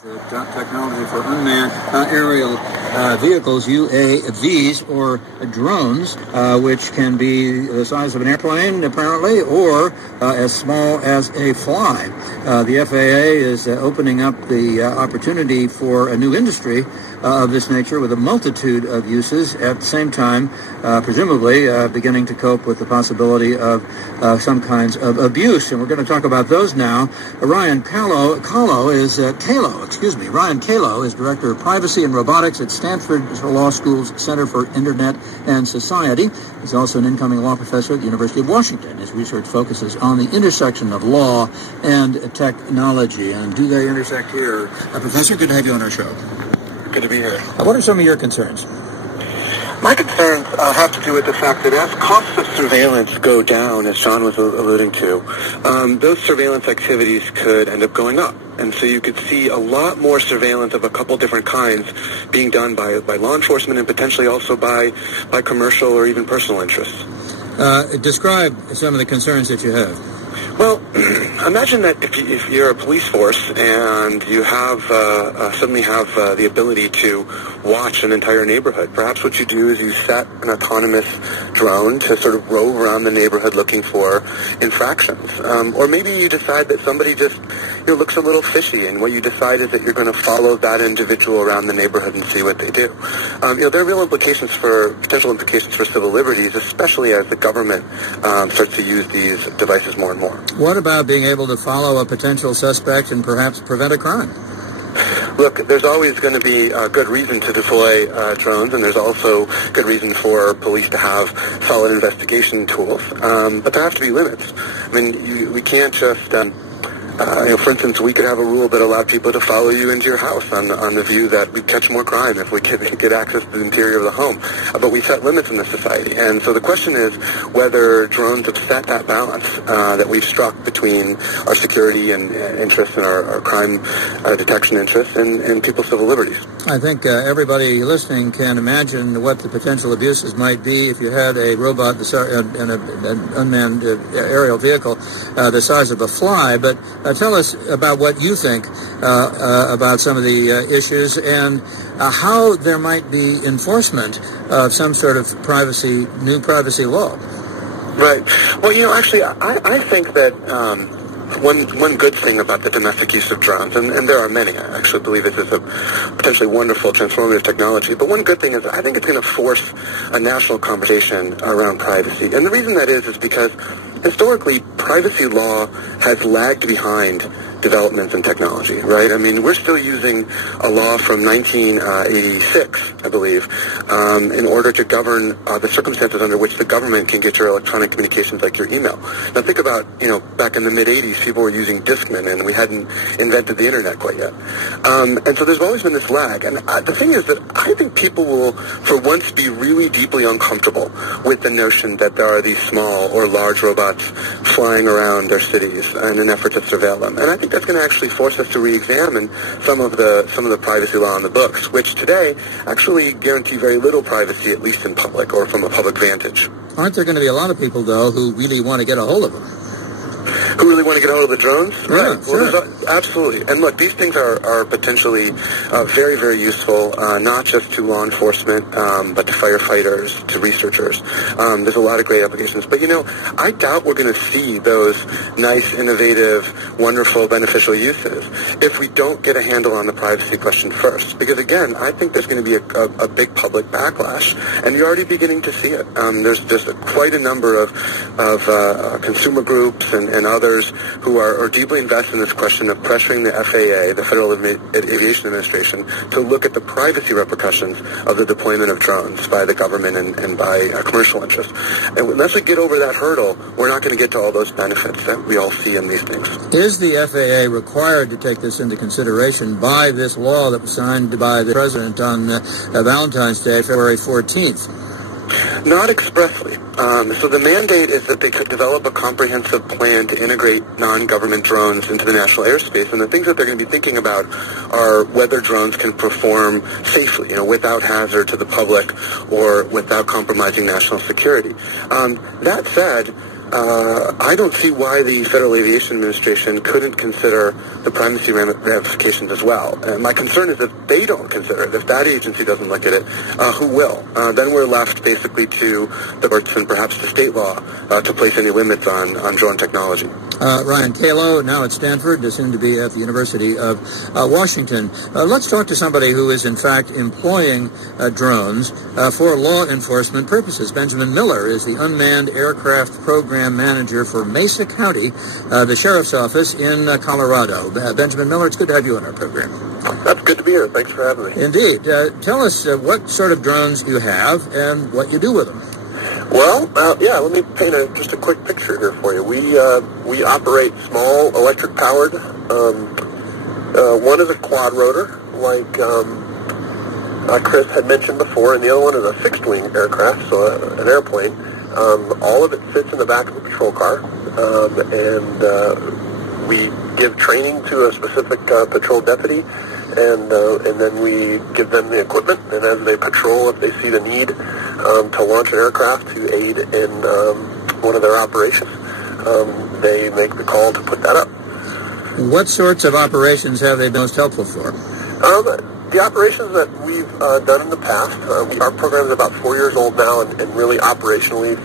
Technology for unmanned aerial vehicles, UAVs, or drones, which can be the size of an airplane, apparently, or as small as a fly. The FAA is opening up the opportunity for a new industry of this nature with a multitude of uses, at the same time, presumably, beginning to cope with the possibility of some kinds of abuse. And we're going to talk about those now. Ryan Calo is Director of Privacy and Robotics at Stanford Law School's Center for Internet and Society. He's also an incoming law professor at the University of Washington. His research focuses on the intersection of law and technology. And do they intersect here? Professor, good to have you on our show. Good to be here. What are some of your concerns? My concerns have to do with the fact that as costs of surveillance go down, as Sean was alluding to, those surveillance activities could end up going up. And so you could see a lot more surveillance of a couple different kinds being done by law enforcement and potentially also by commercial or even personal interests. Describe some of the concerns that you have. Well, imagine that if you're a police force and you have suddenly have the ability to watch an entire neighborhood. Perhaps what you do is you set an autonomous drone to sort of rove around the neighborhood looking for infractions. Or maybe you decide that somebody just looks a little fishy, and what you decide is that you're going to follow that individual around the neighborhood and see what they do. There are real potential implications for civil liberties, especially as the government starts to use these devices more and more. What about being able to follow a potential suspect and perhaps prevent a crime? Look, there's always going to be a good reason to deploy drones, and there's also good reason for police to have solid investigation tools. But there have to be limits. I mean, we can't just... for instance, we could have a rule that allowed people to follow you into your house on the view that we'd catch more crime if we could get access to the interior of the home. But we set limits in this society. And so the question is whether drones upset that balance that we've struck between our security and interests and our crime detection interests and people's civil liberties. I think everybody listening can imagine what the potential abuses might be if you had a robot and an unmanned aerial vehicle the size of a fly. But tell us about what you think about some of the issues and how there might be enforcement of some sort of new privacy law. Right. Well, actually, I think that one good thing about the domestic use of drones, and there are many, I actually believe this is a potentially wonderful, transformative technology, but one good thing is I think it's going to force a national conversation around privacy. And the reason that is because historically, privacy law has lagged behind developments in technology, right? I mean, we're still using a law from 1986, I believe, in order to govern the circumstances under which the government can get your electronic communications like your email. Now think about, back in the mid-'80s, people were using Discman, and we hadn't invented the internet quite yet. And so there's always been this lag. And the thing is that I think people will, for once, be really deeply uncomfortable with the notion that there are these small or large robots flying around their cities in an effort to surveil them. And I think that's going to actually force us to re-examine some of the privacy law in the books, which today actually guarantee very little privacy, at least in public or from a public vantage. Aren't there going to be a lot of people, though, who really want to get a hold of them? Who really want to get a hold of the drones? Yeah, right. Sure. Well, absolutely. And look, these things are potentially very, very useful, not just to law enforcement, but to firefighters, to researchers. There's a lot of great applications. But, I doubt we're going to see those nice, innovative, wonderful, beneficial uses if we don't get a handle on the privacy question first. Because, again, I think there's going to be a big public backlash, and you're already beginning to see it. There's quite a number of consumer groups and others who are deeply invested in this question of pressuring the FAA, the Federal Aviation Administration, to look at the privacy repercussions of the deployment of drones by the government and by commercial interests. And unless we get over that hurdle, we're not going to get to all those benefits that we all see in these things. Is the FAA required to take this into consideration by this law that was signed by the President on Valentine's Day, February 14th? Not expressly. So the mandate is that they could develop a comprehensive plan to integrate non-government drones into the national airspace. And the things that they're going to be thinking about are whether drones can perform safely, without hazard to the public or without compromising national security. That said, I don't see why the Federal Aviation Administration couldn't consider the privacy ramifications as well. My concern is if they don't consider it, if that agency doesn't look at it, who will? Then we're left basically to the courts and perhaps to state law to place any limits on drone technology. Ryan Kalo, now at Stanford, soon to be at the University of Washington. Let's talk to somebody who is in fact employing drones for law enforcement purposes. Benjamin Miller is the Unmanned Aircraft Program Manager for Mesa County, the Sheriff's Office in Colorado. Benjamin Miller, it's good to have you on our program. That's good to be here. Thanks for having me. Indeed. Tell us what sort of drones you have and what you do with them. Well, let me paint just a quick picture here for you. We operate small electric-powered. One is a quad rotor, like Chris had mentioned before, and the other one is a fixed-wing aircraft, so an airplane. All of it fits in the back of a patrol car, and we give training to a specific patrol deputy, and then we give them the equipment, and as they patrol, if they see the need to launch an aircraft to aid in one of their operations, they make the call to put that up. What sorts of operations have they been most helpful for? The operations that we've done in the past, our program is about 4 years old now, and really operationally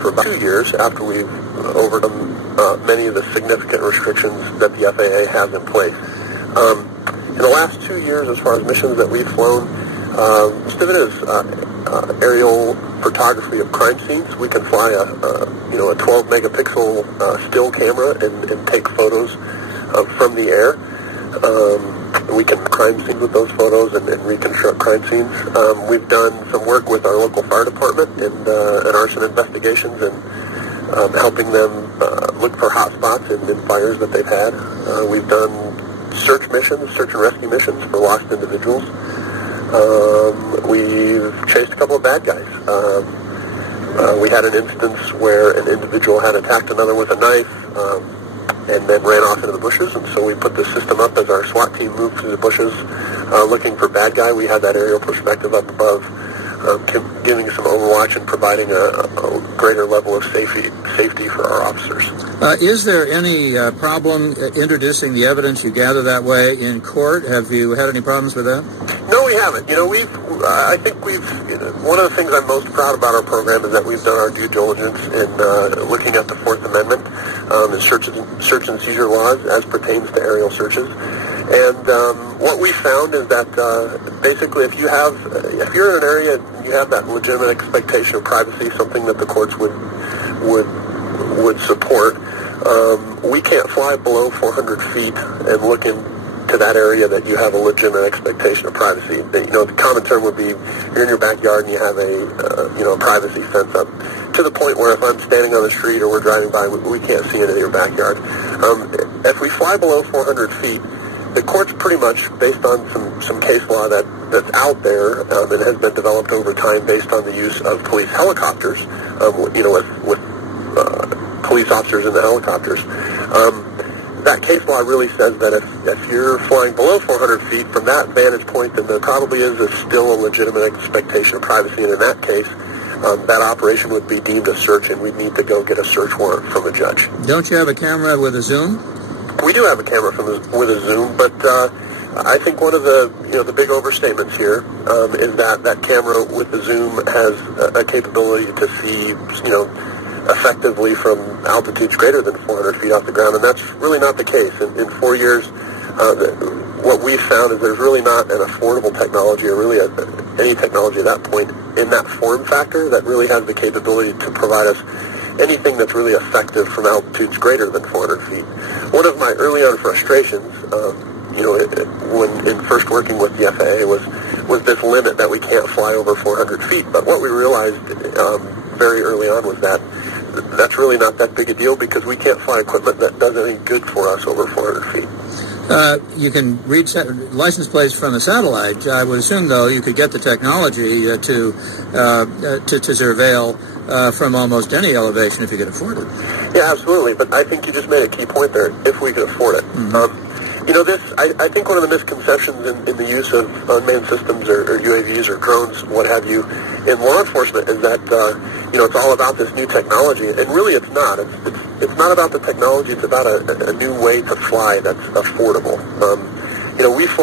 for about 2 years after we've overcome many of the significant restrictions that the FAA has in place. In the last 2 years, as far as missions that we've flown, Stiven is aerial photography of crime scenes. We can fly a 12 megapixel still camera and take photos from the air. We can crime scenes with those photos and reconstruct crime scenes. We've done some work with our local fire department and arson investigations and helping them look for hot spots in fires that they've had. We've done search and rescue missions for lost individuals. We've chased a couple of bad guys. We had an instance where an individual had attacked another with a knife and then ran off into the bushes, and so we put the system up as our SWAT team moved through the bushes looking for bad guy. We had that aerial perspective up above, giving some overwatch and providing a greater level of safety for our officers. Is there any problem introducing the evidence you gather that way in court? Have you had any problems with that? No, we haven't. I think one of the things I'm most proud about our program is that we've done our due diligence in looking at the Fourth Amendment and search and seizure laws as pertains to aerial searches. And what we found is that basically if you're in an area and you have that legitimate expectation of privacy, something that the courts would support, we can't fly below 400 feet and look into that area that you have a legitimate expectation of privacy. The common term would be you're in your backyard and you have a privacy fence up, to the point where if I'm standing on the street or we're driving by, we can't see into your backyard. If we fly below 400 feet, the court's pretty much, based on some case law that's out there and has been developed over time based on the use of police helicopters, with police officers in the helicopters. That case law really says that if you're flying below 400 feet from that vantage point, then there probably is still a legitimate expectation of privacy, and in that case, that operation would be deemed a search, and we'd need to go get a search warrant from a judge. Don't you have a camera with a zoom? We do have a camera with a zoom, but I think one of the big overstatements here is that camera with the zoom has a capability to see effectively from altitudes greater than 400 feet off the ground, and that's really not the case. In 4 years, what we've found is there's really not an affordable technology or really any technology at that point in that form factor that really has the capability to provide us anything that's really effective from altitudes greater than 400 feet. One of my early on frustrations, when in first working with the FAA was this limit that we can't fly over 400 feet. But what we realized very early on was that that's really not that big a deal because we can't fly equipment that does any good for us over 400 feet. You can read license plates from a satellite. I would assume, though, you could get the technology to surveil from almost any elevation if you could afford it. Yeah, absolutely. But I think you just made a key point there, if we could afford it. Mm-hmm. I think one of the misconceptions in the use of unmanned systems or UAVs or drones, what have you, in law enforcement is that, it's all about this new technology. And really it's not. It's not about the technology. It's about a new way to fly that's affordable. We fly